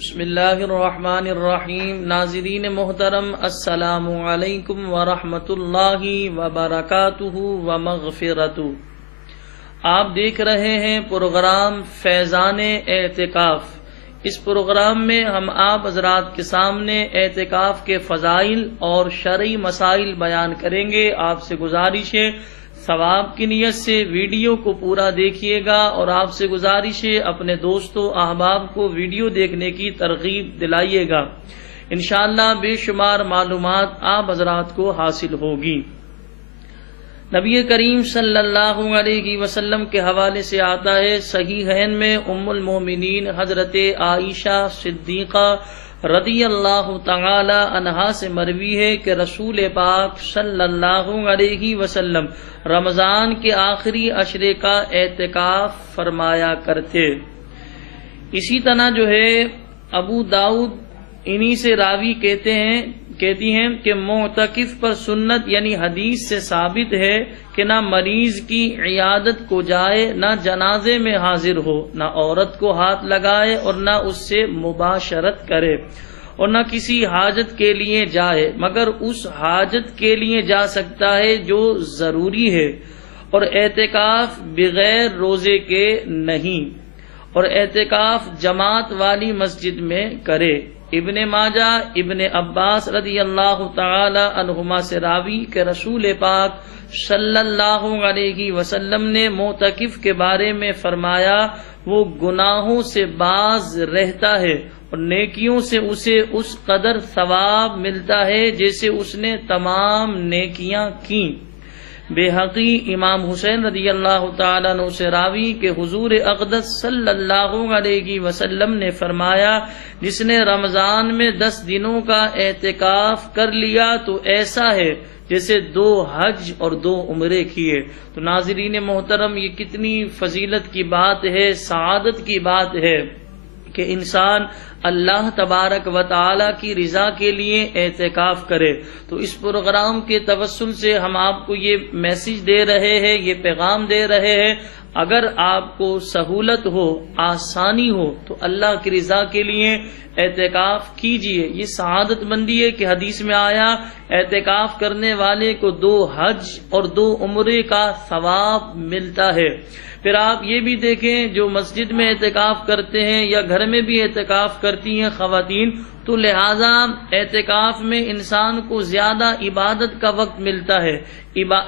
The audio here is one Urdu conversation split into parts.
بسم اللہ الرحمن الرحیم۔ ناظرین محترم، السلام علیکم ورحمۃ اللہ وبرکاتہ ومغفرتہ۔ آپ دیکھ رہے ہیں پروگرام فیضان اعتکاف۔ اس پروگرام میں ہم آپ حضرات کے سامنے اعتکاف کے فضائل اور شرعی مسائل بیان کریں گے۔ آپ سے گزارش ہے ثواب کی نیت سے ویڈیو کو پورا دیکھیے گا، اور آپ سے گزارش ہے اپنے دوستوں احباب کو ویڈیو دیکھنے کی ترغیب دلائیے گا۔ انشاءاللہ بے شمار معلومات آپ حضرات کو حاصل ہوگی۔ نبی کریم صلی اللہ علیہ وسلم کے حوالے سے آتا ہے، صحیحین میں ام المومنین حضرت عائشہ صدیقہ رضی اللہ تعالی عنہا سے مروی ہے کہ رسول پاک صلی اللہ علیہ وسلم رمضان کے آخری عشرے کا اعتکاف فرمایا کرتے۔ اسی طرح جو ہے ابو داؤد انہی سے راوی کہتی ہیں کہ معتکف پر سنت یعنی حدیث سے ثابت ہے کہ نہ مریض کی عیادت کو جائے، نہ جنازے میں حاضر ہو، نہ عورت کو ہاتھ لگائے اور نہ اس سے مباشرت کرے، اور نہ کسی حاجت کے لیے جائے مگر اس حاجت کے لیے جا سکتا ہے جو ضروری ہے، اور اعتکاف بغیر روزے کے نہیں، اور اعتکاف جماعت والی مسجد میں کرے۔ ابن ماجہ ابن عباس رضی اللہ تعالی عنہما سے راوی کہ رسول پاک صلی اللہ علیہ وسلم نے معتکف کے بارے میں فرمایا، وہ گناہوں سے باز رہتا ہے اور نیکیوں سے اسے اس قدر ثواب ملتا ہے جیسے اس نے تمام نیکیاں کیں۔ بیہقی امام حسین رضی اللہ تعالیٰ عنہ سے راوی کہ حضور اقدس صلی اللہ علیہ وسلم نے فرمایا، جس نے رمضان میں 10 دنوں کا اعتکاف کر لیا تو ایسا ہے جیسے 2 حج اور 2 عمرے کیے۔ تو ناظرین محترم، یہ کتنی فضیلت کی بات ہے، سعادت کی بات ہے کہ انسان اللہ تبارک و تعالی کی رضا کے لیے اعتکاف کرے۔ تو اس پروگرام کے توسل سے ہم آپ کو یہ میسج دے رہے ہیں، یہ پیغام دے رہے ہیں، اگر آپ کو سہولت ہو، آسانی ہو تو اللہ کی رضا کے لیے اعتکاف کیجئے۔ یہ سعادت مندی ہے کہ حدیث میں آیا اعتکاف کرنے والے کو 2 حج اور 2 عمرے کا ثواب ملتا ہے۔ پھر آپ یہ بھی دیکھیں، جو مسجد میں اعتکاف کرتے ہیں یا گھر میں بھی اعتکاف کرتی ہیں خواتین، تو لہذا اعتکاف میں انسان کو زیادہ عبادت کا وقت ملتا ہے۔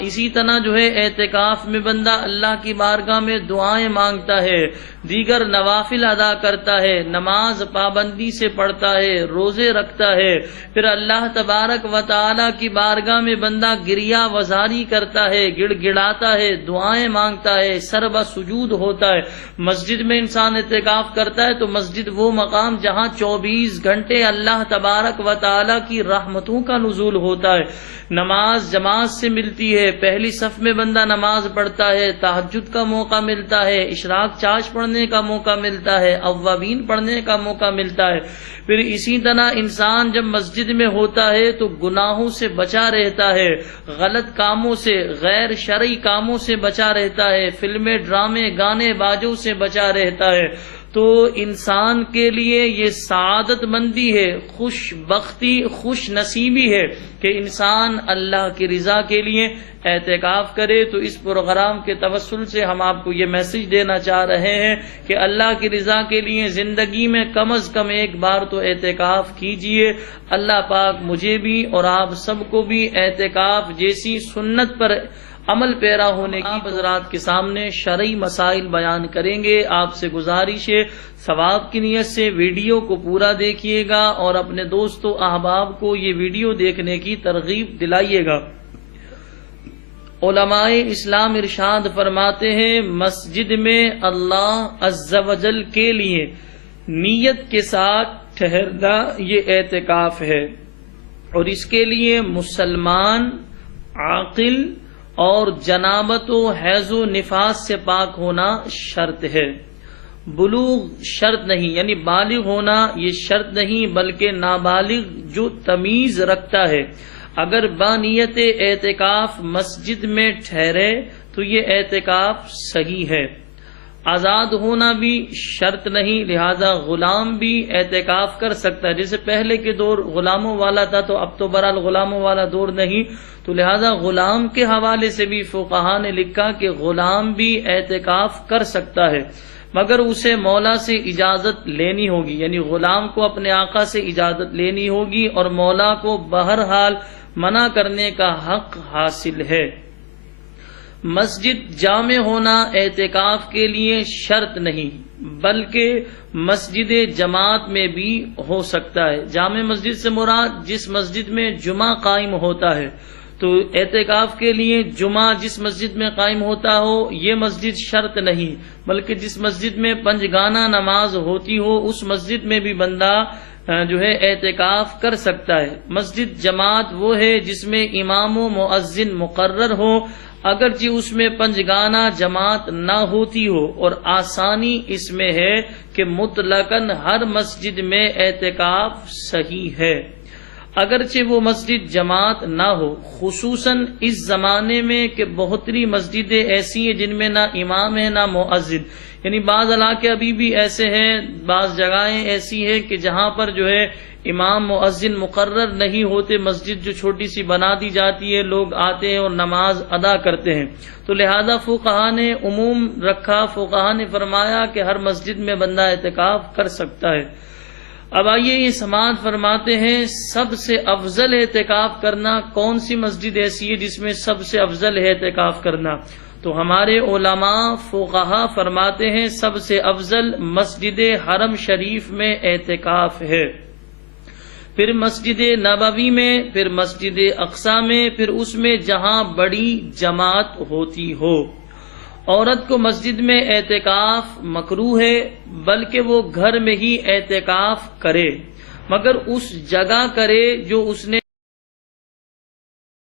اسی طرح جو ہے اعتکاف میں بندہ اللہ کی بارگاہ میں دعائیں مانگتا ہے، دیگر نوافل ادا کرتا ہے، نماز پابندی سے پڑھتا ہے، روزے رکھتا ہے، پھر اللہ تبارک و تعالی کی بارگاہ میں بندہ گریہ وزاری کرتا ہے، گڑ گڑاتا ہے، دعائیں مانگتا ہے، سربا سجود ہوتا ہے۔ مسجد میں انسان اعتکاف کرتا ہے تو مسجد وہ مقام جہاں 24 گھنٹے اللہ تبارک و تعالی کی رحمتوں کا نزول ہوتا ہے۔ نماز جماعت سے ملتی ہے، پہلی صف میں بندہ نماز پڑھتا ہے، تہجد کا موقع ملتا ہے، اشراق چاش پڑھنے کا موقع ملتا ہے، اوابین پڑھنے کا موقع ملتا ہے۔ پھر اسی طرح انسان جب مسجد میں ہوتا ہے تو گناہوں سے بچا رہتا ہے، غلط کاموں سے، غیر شرعی کاموں سے بچا رہتا ہے، فلمیں، ڈرامے، گانے بازوں سے بچا رہتا ہے۔ تو انسان کے لیے یہ سعادت مندی ہے، خوش بختی، خوش نصیبی ہے کہ انسان اللہ کی رضا کے لیے اعتکاف کرے۔ تو اس پروگرام کے توسل سے ہم آپ کو یہ میسج دینا چاہ رہے ہیں کہ اللہ کی رضا کے لیے زندگی میں کم از کم ایک بار تو اعتکاف کیجئے۔ اللہ پاک مجھے بھی اور آپ سب کو بھی اعتکاف جیسی سنت پر عمل پیرا ہونے کی حضرات کے سامنے شرعی مسائل بیان کریں گے۔ آپ سے گزارش ہے ثواب کی نیت سے ویڈیو کو پورا دیکھیے گا اور اپنے دوستوں احباب کو یہ ویڈیو دیکھنے کی ترغیب دلائیے گا۔ علماء اسلام ارشاد فرماتے ہیں، مسجد میں اللہ عز و جل کے لیے نیت کے ساتھ ٹھہرنا یہ اعتکاف ہے، اور اس کے لیے مسلمان عاقل اور جنابت و حیض و نفاس سے پاک ہونا شرط ہے۔ بلوغ شرط نہیں، یعنی بالغ ہونا یہ شرط نہیں، بلکہ نابالغ جو تمیز رکھتا ہے اگر بانیت اعتکاف مسجد میں ٹھہرے تو یہ اعتکاف صحیح ہے۔ آزاد ہونا بھی شرط نہیں، لہذا غلام بھی اعتکاف کر سکتا ہے۔ جیسے پہلے کے دور غلاموں والا تھا تو اب تو بہرحال غلاموں والا دور نہیں، تو لہذا غلام کے حوالے سے بھی فقہا نے لکھا کہ غلام بھی اعتکاف کر سکتا ہے، مگر اسے مولا سے اجازت لینی ہوگی، یعنی غلام کو اپنے آقا سے اجازت لینی ہوگی اور مولا کو بہرحال منع کرنے کا حق حاصل ہے۔ مسجد جامع ہونا اعتکاف کے لیے شرط نہیں، بلکہ مسجد جماعت میں بھی ہو سکتا ہے۔ جامع مسجد سے مراد جس مسجد میں جمعہ قائم ہوتا ہے، تو اعتکاف کے لیے جمعہ جس مسجد میں قائم ہوتا ہو یہ مسجد شرط نہیں، بلکہ جس مسجد میں پنجگانہ نماز ہوتی ہو اس مسجد میں بھی بندہ جو ہے اعتکاف کر سکتا ہے۔ مسجد جماعت وہ ہے جس میں امام و مؤذن مقرر ہو، اگرچہ اس میں پنجگانہ جماعت نہ ہوتی ہو، اور آسانی اس میں ہے کہ مطلقاً ہر مسجد میں اعتکاف صحیح ہے، اگرچہ وہ مسجد جماعت نہ ہو، خصوصاً اس زمانے میں کہ بہتری مسجدیں ایسی ہیں جن میں نہ امام ہے نہ مؤذن، یعنی بعض علاقے ابھی بھی ایسے ہیں، بعض جگہیں ایسی ہیں کہ جہاں پر جو ہے امام مؤذن مقرر نہیں ہوتے، مسجد جو چھوٹی سی بنا دی جاتی ہے، لوگ آتے ہیں اور نماز ادا کرتے ہیں، تو لہذا فقہا نے عموم رکھا، فقہا نے فرمایا کہ ہر مسجد میں بندہ اعتکاف کر سکتا ہے۔ اب آئیے یہ سماعت فرماتے ہیں سب سے افضل اعتکاف کرنا کون سی مسجد ایسی ہے جس میں سب سے افضل ہے اعتکاف کرنا؟ تو ہمارے علماء فقہا فرماتے ہیں سب سے افضل مسجد حرم شریف میں اعتکاف ہے، پھر مسجد نبوی میں، پھر مسجد اقصی میں، پھر اس میں جہاں بڑی جماعت ہوتی ہو۔ عورت کو مسجد میں اعتکاف مکروہ ہے، بلکہ وہ گھر میں ہی اعتکاف کرے، مگر اس جگہ کرے جو اس نے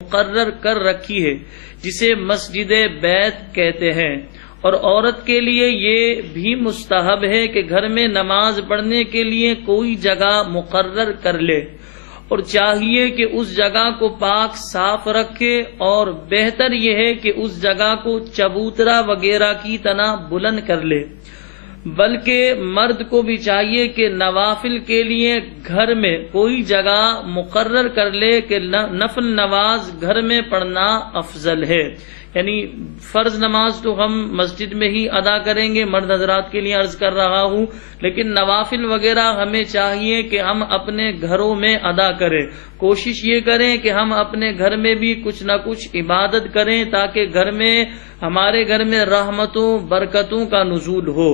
مقرر کر رکھی ہے، جسے مسجد بیت کہتے ہیں، اور عورت کے لیے یہ بھی مستحب ہے کہ گھر میں نماز پڑھنے کے لیے کوئی جگہ مقرر کر لے، اور چاہیے کہ اس جگہ کو پاک صاف رکھے، اور بہتر یہ ہے کہ اس جگہ کو چبوترا وغیرہ کی طرح بلند کر لے۔ بلکہ مرد کو بھی چاہیے کہ نوافل کے لیے گھر میں کوئی جگہ مقرر کر لے کہ نفل نماز گھر میں پڑھنا افضل ہے، یعنی فرض نماز تو ہم مسجد میں ہی ادا کریں گے، مرد حضرات کے لیے عرض کر رہا ہوں، لیکن نوافل وغیرہ ہمیں چاہیے کہ ہم اپنے گھروں میں ادا کریں، کوشش یہ کریں کہ ہم اپنے گھر میں بھی کچھ نہ کچھ عبادت کریں تاکہ ہمارے گھر میں رحمتوں برکتوں کا نزول ہو۔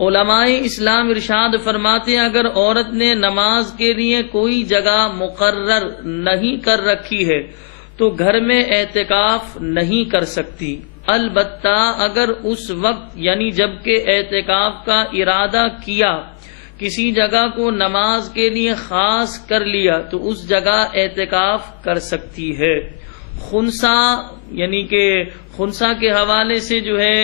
علماء اسلام ارشاد فرماتے ہیں اگر عورت نے نماز کے لیے کوئی جگہ مقرر نہیں کر رکھی ہے تو گھر میں اعتکاف نہیں کر سکتی، البتہ اگر اس وقت یعنی جبکہ اعتکاف کا ارادہ کیا کسی جگہ کو نماز کے لیے خاص کر لیا تو اس جگہ اعتکاف کر سکتی ہے۔ خنسا یعنی کہ خنسا کے حوالے سے جو ہے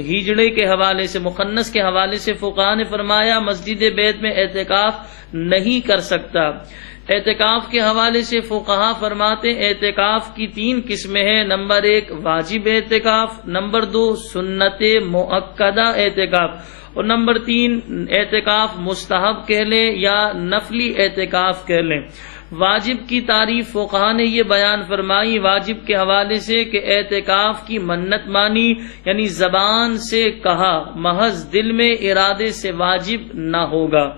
ہیجڑے کے حوالے سے مخنث کے حوالے سے فقہا نے فرمایا مسجد بیت میں اعتکاف نہیں کر سکتا۔ اعتکاف کے حوالے سے فقہا فرماتے اعتکاف کی 3 قسمیں ہیں، نمبر 1 واجب اعتکاف، نمبر 2 سنت مؤکدہ اعتکاف، اور نمبر 3 اعتکاف مستحب کہہ لیں یا نفلی اعتکاف کہہ لیں۔ واجب کی تعریف فقہا نے یہ بیان فرمائی واجب کے حوالے سے کہ اعتکاف کی منت مانی یعنی زبان سے کہا، محض دل میں ارادے سے واجب نہ ہوگا۔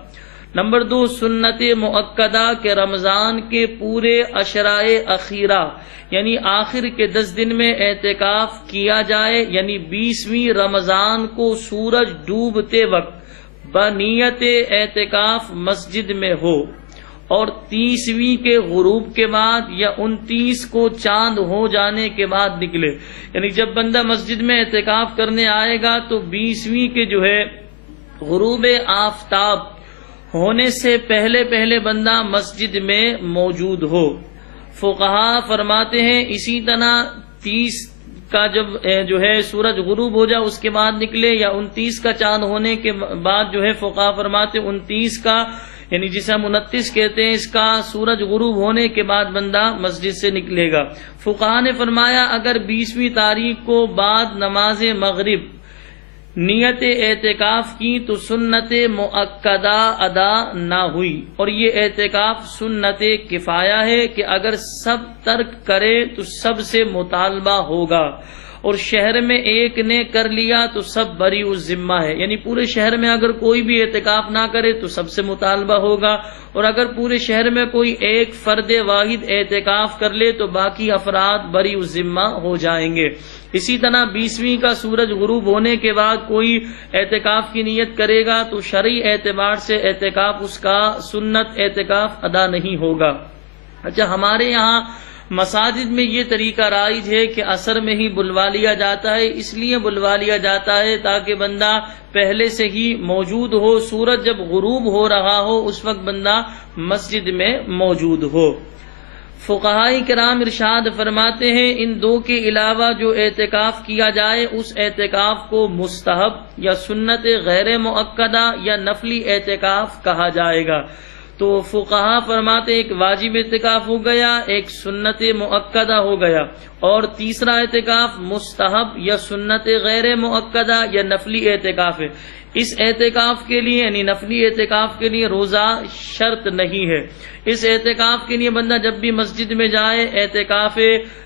نمبر 2 سنت مؤکدہ کہ رمضان کے پورے عشرائے اخیرہ یعنی آخر کے 10 دن میں اعتکاف کیا جائے، یعنی 20ویں رمضان کو سورج ڈوبتے وقت بنیت اعتکاف مسجد میں ہو، اور 30ویں کے غروب کے بعد یا 29 کو چاند ہو جانے کے بعد نکلے، یعنی جب بندہ مسجد میں اعتکاف کرنے آئے گا تو 20ویں کے جو ہے غروب آفتاب ہونے سے پہلے بندہ مسجد میں موجود ہو۔ فقہا فرماتے ہیں اسی طرح 30 کا جب جو ہے سورج غروب ہو جائے اس کے بعد نکلے، یا 29 کا چاند ہونے کے بعد جو ہے فقہا فرماتے 29 کا یعنی جسے ہم 29 کہتے ہیں اس کا سورج غروب ہونے کے بعد بندہ مسجد سے نکلے گا۔ فقہا نے فرمایا اگر 20ویں تاریخ کو بعد نماز مغرب نیت اعتکاف کی تو سنت مؤکدہ ادا نہ ہوئی، اور یہ اعتکاف سنت کفایہ ہے کہ اگر سب ترک کرے تو سب سے مطالبہ ہوگا، اور شہر میں ایک نے کر لیا تو سب بری الذمہ ہے، یعنی پورے شہر میں اگر کوئی بھی اعتکاف نہ کرے تو سب سے مطالبہ ہوگا، اور اگر پورے شہر میں کوئی ایک فرد واحد اعتکاف کر لے تو باقی افراد بری الذمہ ہو جائیں گے۔ اسی طرح 20ویں کا سورج غروب ہونے کے بعد کوئی اعتکاف کی نیت کرے گا تو شرعی اعتبار سے اعتکاف اس کا سنت اعتکاف ادا نہیں ہوگا۔ اچھا، ہمارے یہاں مساجد میں یہ طریقہ رائج ہے کہ عصر میں ہی بلوا لیا جاتا ہے، اس لیے بلوا لیا جاتا ہے تاکہ بندہ پہلے سے ہی موجود ہو، سورج جب غروب ہو رہا ہو اس وقت بندہ مسجد میں موجود ہو۔ فقہاء کرام ارشاد فرماتے ہیں ان دو کے علاوہ جو اعتکاف کیا جائے اس اعتکاف کو مستحب یا سنت غیر مؤکدہ یا نفلی اعتکاف کہا جائے گا۔ تو فقہاء فرماتے ایک واجب اعتکاف ہو گیا، ایک سنت مؤکدہ ہو گیا، اور تیسرا اعتکاف مستحب یا سنت غیر مؤکدہ یا نفلی اعتکاف ہے۔ اس اعتکاف کے لیے یعنی نفلی اعتکاف کے لیے روزہ شرط نہیں ہے۔ اس اعتکاف کے لیے بندہ جب بھی مسجد میں جائے اعتکاف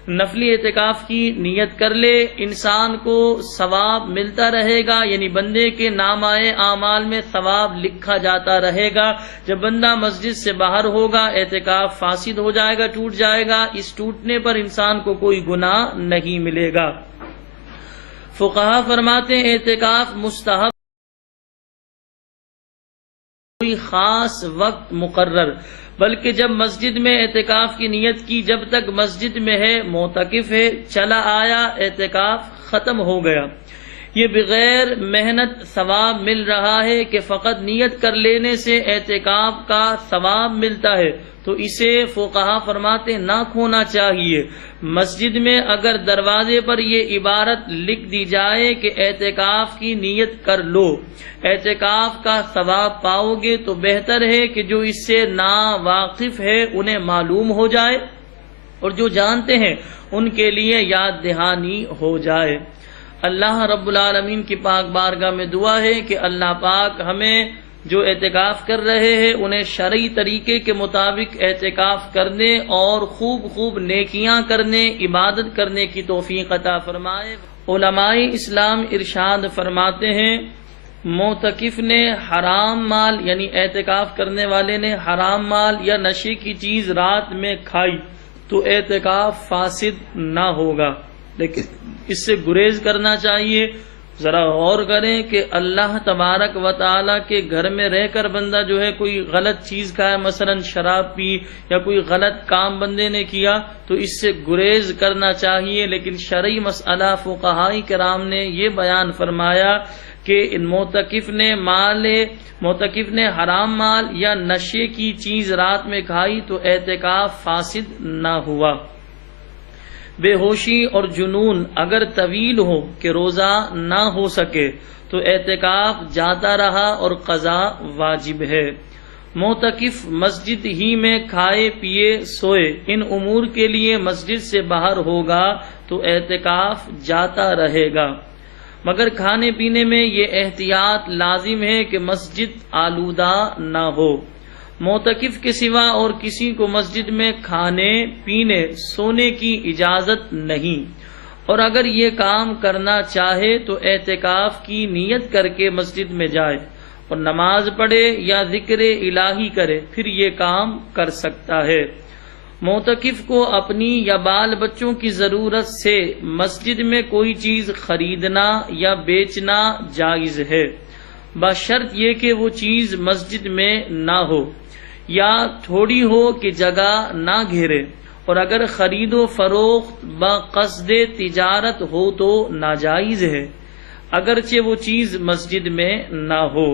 نفلی اعتکاف کی نیت کر لے، انسان کو ثواب ملتا رہے گا، یعنی بندے کے نامہ اعمال میں ثواب لکھا جاتا رہے گا۔ جب بندہ مسجد سے باہر ہوگا اعتکاف فاسد ہو جائے گا، ٹوٹ جائے گا، اس ٹوٹنے پر انسان کو کوئی گناہ نہیں ملے گا۔ فقہاء فرماتے ہیں اعتکاف مستحب کوئی خاص وقت مقرر، بلکہ جب مسجد میں اعتکاف کی نیت کی، جب تک مسجد میں ہے معتکف ہے، چلا آیا اعتکاف ختم ہو گیا، یہ بغیر محنت ثواب مل رہا ہے کہ فقط نیت کر لینے سے اعتکاف کا ثواب ملتا ہے، تو اسے فقہاء فرماتے نہ کھونا چاہیے۔ مسجد میں اگر دروازے پر یہ عبارت لکھ دی جائے کہ اعتکاف کی نیت کر لو، اعتکاف کا ثواب پاؤ گے، تو بہتر ہے کہ جو اس سے نا واقف ہے انہیں معلوم ہو جائے، اور جو جانتے ہیں ان کے لیے یاد دہانی ہو جائے۔ اللہ رب العالمین کی پاک بارگاہ میں دعا ہے کہ اللہ پاک ہمیں جو اعتکاف کر رہے ہیں انہیں شرعی طریقے کے مطابق اعتکاف کرنے اور خوب نیکیاں کرنے، عبادت کرنے کی توفیق عطا فرمائے۔ علماء اسلام ارشاد فرماتے ہیں معتکف نے حرام مال یعنی اعتکاف کرنے والے نے حرام مال یا نشے کی چیز رات میں کھائی تو اعتکاف فاسد نہ ہوگا، لیکن اس سے گریز کرنا چاہیے۔ ذرا غور کریں کہ اللہ تبارک و تعالیٰ کے گھر میں رہ کر بندہ جو ہے کوئی غلط چیز کھائے، مثلا شراب پی یا کوئی غلط کام بندے نے کیا تو اس سے گریز کرنا چاہیے، لیکن شرعی مسئلہ فقہاء کرام نے یہ بیان فرمایا کہ معتکف نے حرام مال یا نشے کی چیز رات میں کھائی تو اعتکاف فاسد نہ ہوا۔ بے ہوشی اور جنون اگر طویل ہو کہ روزہ نہ ہو سکے تو اعتکاف جاتا رہا اور قضا واجب ہے۔ معتکف مسجد ہی میں کھائے پیے سوئے ان امور کے لیے مسجد سے باہر ہوگا تو اعتکاف جاتا رہے گا، مگر کھانے پینے میں یہ احتیاط لازم ہے کہ مسجد آلودہ نہ ہو۔ معتکف کے سوا اور کسی کو مسجد میں کھانے پینے سونے کی اجازت نہیں، اور اگر یہ کام کرنا چاہے تو اعتکاف کی نیت کر کے مسجد میں جائے اور نماز پڑھے یا ذکر الہی کرے، پھر یہ کام کر سکتا ہے۔ معتکف کو اپنی یا بال بچوں کی ضرورت سے مسجد میں کوئی چیز خریدنا یا بیچنا جائز ہے، بشرط یہ کہ وہ چیز مسجد میں نہ ہو یا تھوڑی ہو کہ جگہ نہ گھیرے، اور اگر خرید و فروخت بقصد تجارت ہو تو ناجائز ہے اگرچہ وہ چیز مسجد میں نہ ہو۔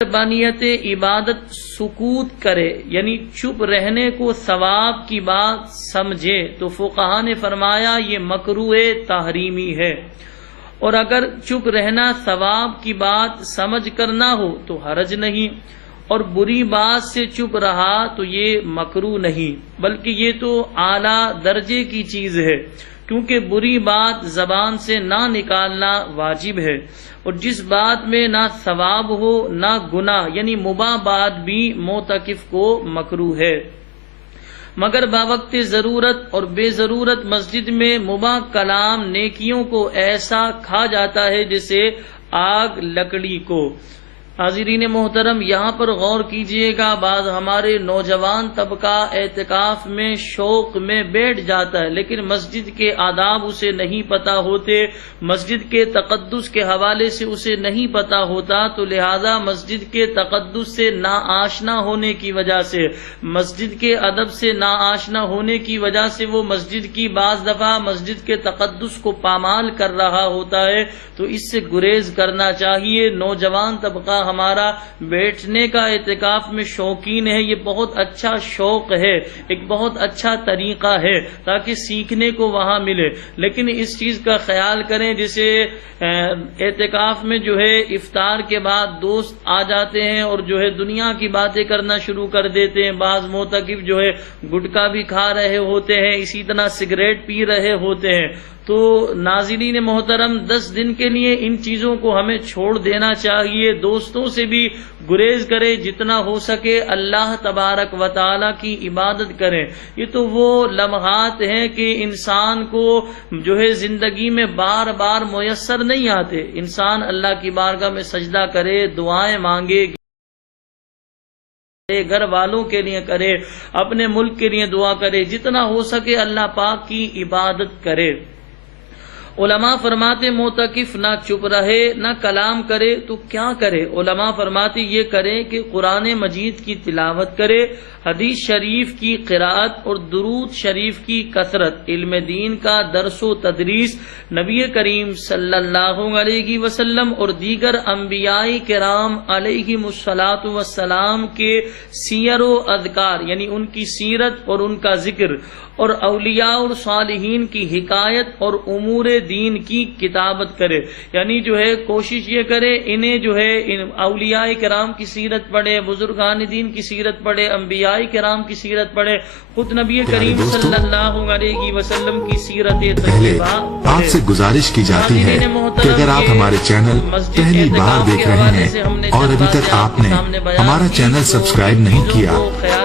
بانیت عبادت سکوت کرے یعنی چپ رہنے کو ثواب کی بات سمجھے تو فقہاء نے فرمایا یہ مکروہ تحریمی ہے، اور اگر چپ رہنا ثواب کی بات سمجھ کر نہ ہو تو حرج نہیں، اور بری بات سے چپ رہا تو یہ مکروہ نہیں بلکہ یہ تو اعلیٰ درجے کی چیز ہے، کیونکہ بری بات زبان سے نہ نکالنا واجب ہے، اور جس بات میں نہ ثواب ہو نہ گناہ یعنی مباح بات بھی معتکف کو مکروہ ہے، مگر باوقت ضرورت اور بے ضرورت مسجد میں مباح کلام نیکیوں کو ایسا کھا جاتا ہے جیسے آگ لکڑی کو۔ حاضرین محترم، یہاں پر غور کیجئے گا، بعض ہمارے نوجوان طبقہ اعتکاف میں شوق میں بیٹھ جاتا ہے، لیکن مسجد کے آداب اسے نہیں پتا ہوتے، مسجد کے تقدس کے حوالے سے اسے نہیں پتا ہوتا، تو لہذا مسجد کے تقدس سے ناآشنا ہونے کی وجہ سے، مسجد کے ادب سے ناآشنا ہونے کی وجہ سے وہ مسجد کی بعض دفعہ مسجد کے تقدس کو پامال کر رہا ہوتا ہے، تو اس سے گریز کرنا چاہیے۔ نوجوان طبقہ ہمارا بیٹھنے کا اعتکاف میں شوقین ہے، یہ بہت اچھا شوق ہے، ایک بہت اچھا طریقہ ہے تاکہ سیکھنے کو وہاں ملے، لیکن اس چیز کا خیال کریں جیسے اعتکاف میں جو ہے افطار کے بعد دوست آ جاتے ہیں اور جو ہے دنیا کی باتیں کرنا شروع کر دیتے ہیں، بعض معتکف جو ہے گٹکا بھی کھا رہے ہوتے ہیں، اسی طرح سگریٹ پی رہے ہوتے ہیں۔ تو ناظرین محترم، 10 دن کے لیے ان چیزوں کو ہمیں چھوڑ دینا چاہیے، دوستوں سے بھی گریز کریں، جتنا ہو سکے اللہ تبارک و تعالی کی عبادت کریں۔ یہ تو وہ لمحات ہیں کہ انسان کو جو ہے زندگی میں بار بار میسر نہیں آتے، انسان اللہ کی بارگاہ میں سجدہ کرے، دعائیں مانگے، گھر والوں کے لیے کرے، اپنے ملک کے لیے دعا کرے، جتنا ہو سکے اللہ پاک کی عبادت کرے۔ علماء فرماتے معتکف نہ چپ رہے نہ کلام کرے تو کیا کرے؟ علماء فرماتے یہ کرے کہ قرآن مجید کی تلاوت کرے، حدیث شریف کی قراءت اور درود شریف کی کثرت، علم دین کا درس و تدریس، نبی کریم صلی اللہ علیہ وسلم اور دیگر انبیاء کرام علیہم الصلاۃ والسلام کے سیر و اذکار یعنی ان کی سیرت اور ان کا ذکر، اور اولیاء اور صالحین کی حکایت اور امور دین کی کتابت کرے، یعنی جو ہے کوشش یہ کرے انہیں جو ہے اولیاء کرام کی سیرت پڑھے، بزرگان دین کی سیرت پڑھے، انبیاء کرام کی سیرت پڑھے، خود نبی کریم صلی اللہ علیہ وسلم کی سیرت طیبہ۔ آپ سے گزارش کی جاتی ہے کہ اگر آپ ہمارے چینل پہلی بار دیکھ رہے ہیں اور ابھی تک آپ نے ہمارا چینل سبسکرائب نہیں کیا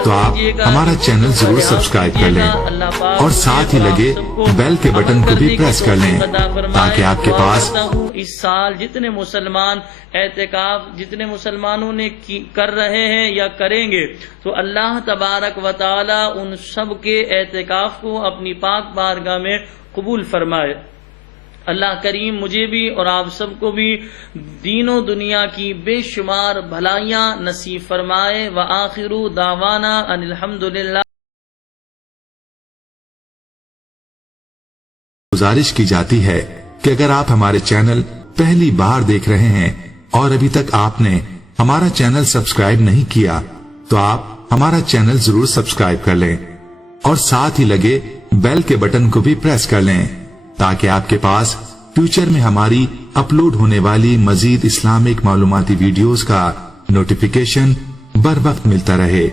تو آپ ہمارا چینل ضرور سبسکرائب کر لیں اور ساتھ ہی لگے بیل کے بٹن کو بھی پریس کر لیں تاکہ آپ کے پاس اس سال جتنے مسلمان اعتکاف جتنے مسلمانوں نے کر رہے ہیں یا کریں گے، تو اللہ تبارک و تعالی ان سب کے اعتکاف کو اپنی پاک بارگاہ میں قبول فرمائے۔ اللہ کریم مجھے بھی اور آپ سب کو بھی دین و دنیا کی بے شمار بھلائیاں نصیب فرمائے۔ وآخر دعوانا ان الحمدللہ۔ گزارش کی جاتی ہے کہ اگر آپ ہمارے چینل پہلی بار دیکھ رہے ہیں اور ابھی تک آپ نے ہمارا چینل سبسکرائب نہیں کیا تو آپ ہمارا چینل ضرور سبسکرائب کر لیں اور ساتھ ہی لگے بیل کے بٹن کو بھی پریس کر لیں تاکہ آپ کے پاس فیوچر میں ہماری اپلوڈ ہونے والی مزید اسلامک معلوماتی ویڈیوز کا نوٹیفیکیشن بر وقت ملتا رہے۔